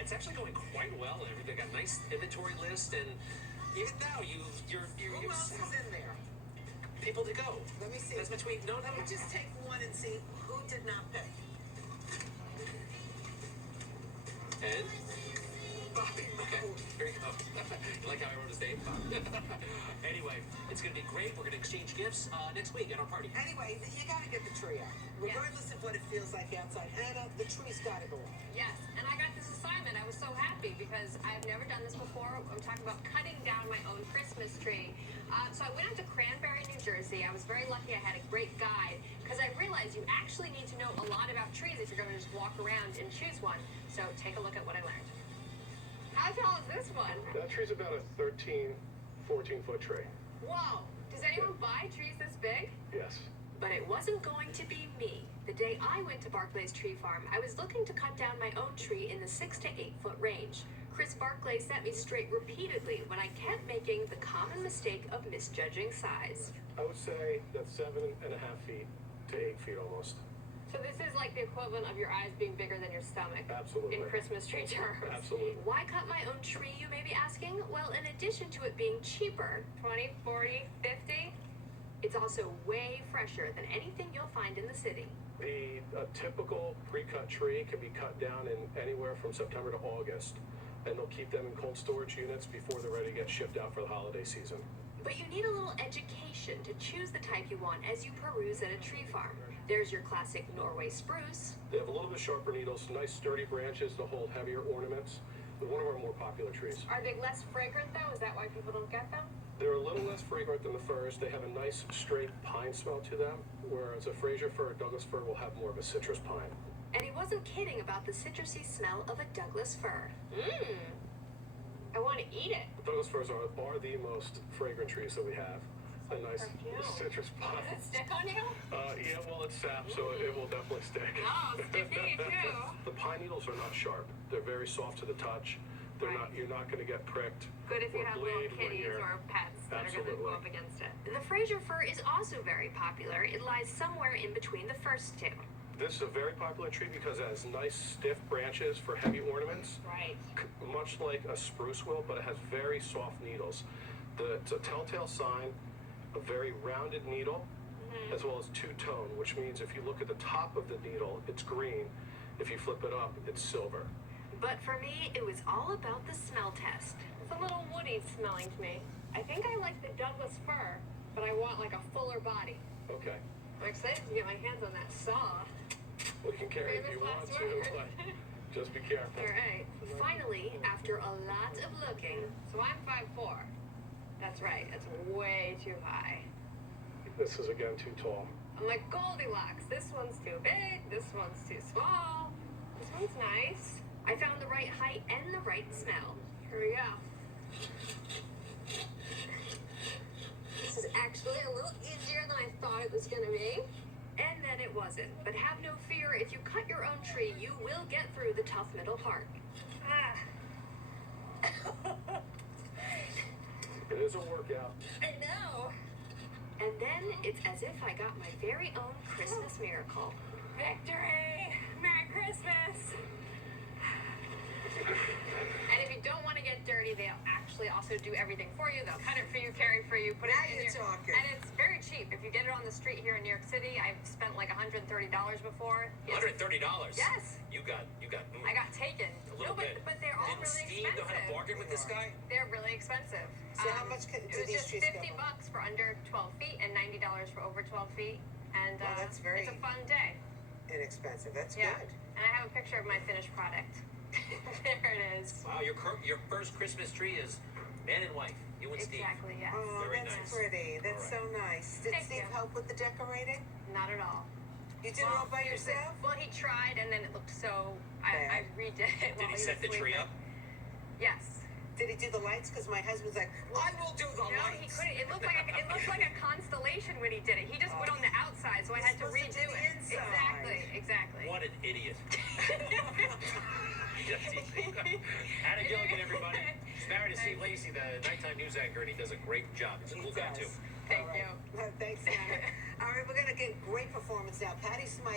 It's actually going quite well. Everything got a nice inventory list, and even now you're Who else is in there? people to go. Let me see. That's between no. Let me just take one and see who did not pick. And Bobby. Okay, here you go. You like how I wrote his name? Anyway, it's going to be great. We're going to exchange gifts next week at our party. Anyway, you gotta get the tree out. Regardless of what it feels like outside. Anna, the tree's gotta go up. Yes, and I got this assignment. I was so happy because I've never done this before. I'm talking about cutting down my own Christmas tree. So I went out to Cranberry, New Jersey. I was very lucky I had a great guide because I realized you actually need to know a lot about trees if you're going to just walk around and choose one. So take a look at what I learned. How tall is this one? That tree's about a 13, 14-foot tree. Whoa! Does anyone buy trees this big? Yes. But it wasn't going to be me. The day I went to Barclay's tree farm, I was looking to cut down my own tree in the 6 to 8 foot range. Chris Barclay set me straight repeatedly when I kept making the common mistake of misjudging size. I would say that's 7.5 feet to 8 feet almost. So this is like the equivalent of your eyes being bigger than your stomach. Absolutely. In Christmas tree terms. Absolutely. Why cut my own tree, you may be asking? Well, in addition to it being cheaper, 20, 40, 50, it's also way fresher than anything you'll find in the city. A typical pre-cut tree can be cut down in anywhere from September to August, and they'll keep them in cold storage units before they're ready to get shipped out for the holiday season. But you need a little education to choose the type you want as you peruse at a tree farm. There's your classic Norway spruce. They have a little bit sharper needles, nice sturdy branches to hold heavier ornaments. They're one of our more popular trees. Are they less fragrant though? Is that why people don't get them? They're a little less fragrant than the firs. They have a nice straight pine smell to them, whereas a Fraser fir or Douglas fir will have more of a citrus pine. And he wasn't kidding about the citrusy smell of a Douglas fir. Mmm. I want to eat it. Douglas firs are the most fragrant trees that we have. A nice Perfume. citrus pine. Does it stick on you? Yeah, well, it's sap, so it will definitely stick. Oh, sticky too. The pine needles are not sharp. They're very soft to the touch. They're Right. You're not going to get pricked. Good if you or have bleed little when kitties you're- or pets that are going to Absolutely. go up against it. The Fraser fir is also very popular. It lies somewhere in between the first two. This is a very popular tree because it has nice stiff branches for heavy ornaments, Right. much like a spruce will, but it has very soft needles. It's a telltale sign, a very rounded needle, as well as two-tone, which means if you look at the top of the needle, it's green. If you flip it up, it's silver. But for me, it was all about the smell test. It's a little woody smelling to me. I think I like the Douglas fir, but I want like a fuller body. Okay. I'm excited to get my hands on that saw. We can carry it if you Famous want last to, word. but just be careful. All right. Finally, after a lot of looking, so I'm 5'4". That's right. That's way too high. This is, again, too tall. I'm like Goldilocks. This one's too big. This one's too small. This one's nice. I found the right height and the right smell. Here we go. This is actually a little easier than I thought it was gonna be. And then it wasn't. But have no fear, if you cut your own tree, you will get through the tough middle part. Ah. It is a workout. I know. And then it's as if I got my very own Christmas miracle. Victory! Merry Christmas! And if you don't want to get dirty, they'll actually also do everything for you. They'll cut it for you, carry it for you, put Now it in you're your... talking. And it's very cheap. If you get it on the street here in New York City, I've spent like $130 before. $130. Yes. You got. I got taken. A little bit. But they're all Didn't really Steve know how to expensive. bargain with this guy? They're really expensive. So how much do It was these just trees go $50 for? for under 12 feet and $90 for over 12 feet. And Well, that's very- it's a fun day. Inexpensive. That's Yeah. good. And I have a picture of my finished product. There it is. Wow, your first Christmas tree is man and wife. You and Steve. Exactly, yes. Oh, Very that's nice. pretty. That's All so nice. Did Thank Steve you. help with the decorating? Not at all. You did it all by here's the- yourself? Well, he tried, and then it looked so... Bad. I redid it Did while he was set the tree sleeping. up? Yes. Did he do the lights? Because my husband's like, I will do the No, he lights. couldn't. It looked like a constellation when he did it. He just went on the outside, so I had to You're supposed to redo do the it. inside. Exactly. What an idiot. Anna Gilligan, everybody. He's married to Steve Lacey, the nighttime news anchor, and he does a great job. He's a cool guy, too. Thank All right. you. Thanks, Anna. All right, we're going to get great performance now. Patty Smythe.